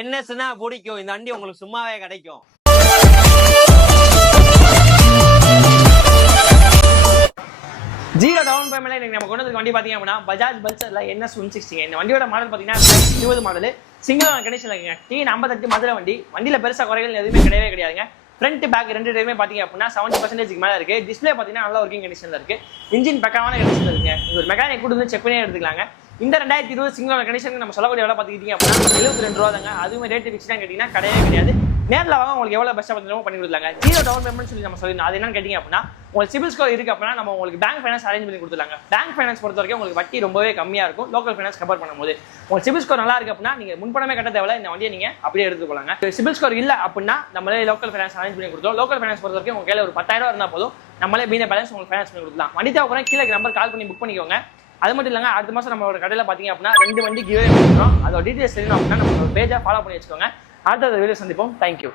என்னன்னா பிடிக்கும் இந்த வண்டி உங்களுக்கு சும்மாவே கிடைக்கும். ஜீரோ டவுன் பேமெண்ட்ல இன்னைக்கு நம்ம கொண்டு வந்து வண்டி பாத்தீங்க அப்படின்னா பஜாஜ் பல்சர்ல NS 160. இந்த வண்டியோட மாடல் பாத்தீங்கன்னா 20 மாடல் சிங்கிள் ஓனர் கண்டிஷன்ல இருக்குங்க. T58 மதுரை வண்டி. வண்டியில பெருசா குறைகள் எதுவுமே கிடையவே கிடையாதுங்க. ஃப்ரண்ட் பேக் ரெண்டு டைமே பாத்தீங்க அப்படின்னா 70% மேல இருக்கு. டிஸ்பிளே பாத்தீங்கன்னா நல்ல ஒர்க்கிங் கண்டிஷன்ல இருக்கு. இன்ஜின் பக்காவான கண்டிஷன்ல இருக்குங்க. இது ஒரு மெக்கானிக் கூட வந்து செக் பண்ணி எடுத்துக்கலாங்க. இந்த 2020 சிங்கிள் ஓனர் கண்டிஷனுக்கு நம்ம சொல்லக்கூடிய எவ்வளவு பாத்துக்கிட்டீங்க அப்படின்னா 72 ரூபா தாங்க. அதுவுமே ரேட் ஃபிக்ஸ் தான் கேட்டீங்கன்னா கிடையவே கிடையாது. நேரில் வாங்க உங்களுக்கு எவ்வளவு பெஸ்ட்டாக பண்ணி கொடுத்துலாங்க. ஜீரோ டவுன் பேமெண்ட் சொல்லி நம்ம சொல்லிருந்தோம். அது என்னன்னு கேட்டீங்க அப்படின்னா உங்களுக்கு சிபில் ஸ்கோர் இருக்கு அப்படின்னா நம்ம உங்களுக்கு பேங்க் ஃபைனான்ஸ் அரேஞ்ச் பண்ணி கொடுத்துலாங்க. பேங்க் ஃபைனான்ஸ் பொறுத்த வரைக்கும் உங்களுக்கு வட்டி ரொம்பவே கம்மியா இருக்கும் லோக்கல் ஃபைனான்ஸ் கம்பேர் பண்ணும்போது. உங்களுக்கு சிபில் ஸ்கோர் நல்லா இருக்கு அப்படின்னா நீங்க முன்பணமே கட்ட தேவையில்ல, இந்த வண்டியை நீங்க அப்படியே எடுத்துக்கொள்ளாங்க. சிபில் ஸ்கோர் இல்ல அப்படின்னா நம்மளே லோக்கல் ஃபைனான்ஸ் அரேஞ்ச் பண்ணி கொடுத்தோம். லோக்கல் ஃபைனான்ஸ் பொறுத்த வரைக்கும் உங்க கையில ஒரு 10,000 இருந்தா போதும், நம்மளே மீன பேலன்ஸ் உங்களுக்கு ஃபைனான்ஸ் பண்ணி கொடுக்கலாம். வண்டி தேவைப்படுற கீழே நம்பர் கால் பண்ணி புக் பண்ணிக்கோங்க. அது மட்டும் இல்லைங்க, அடுத்த மாதம் நம்மளோட கடையில் பார்த்தீங்க அப்படின்னா 2 வண்டி கிவ்வே பண்ணுறோம். அதோட டீட்டெயில்ஸ் தெரியணும் அப்படின்னா நம்மளோட பேஜை ஃபாலோ பண்ணி வச்சுக்கோங்க. அடுத்த வீடியோ சந்திப்போம். தேங்க்யூ.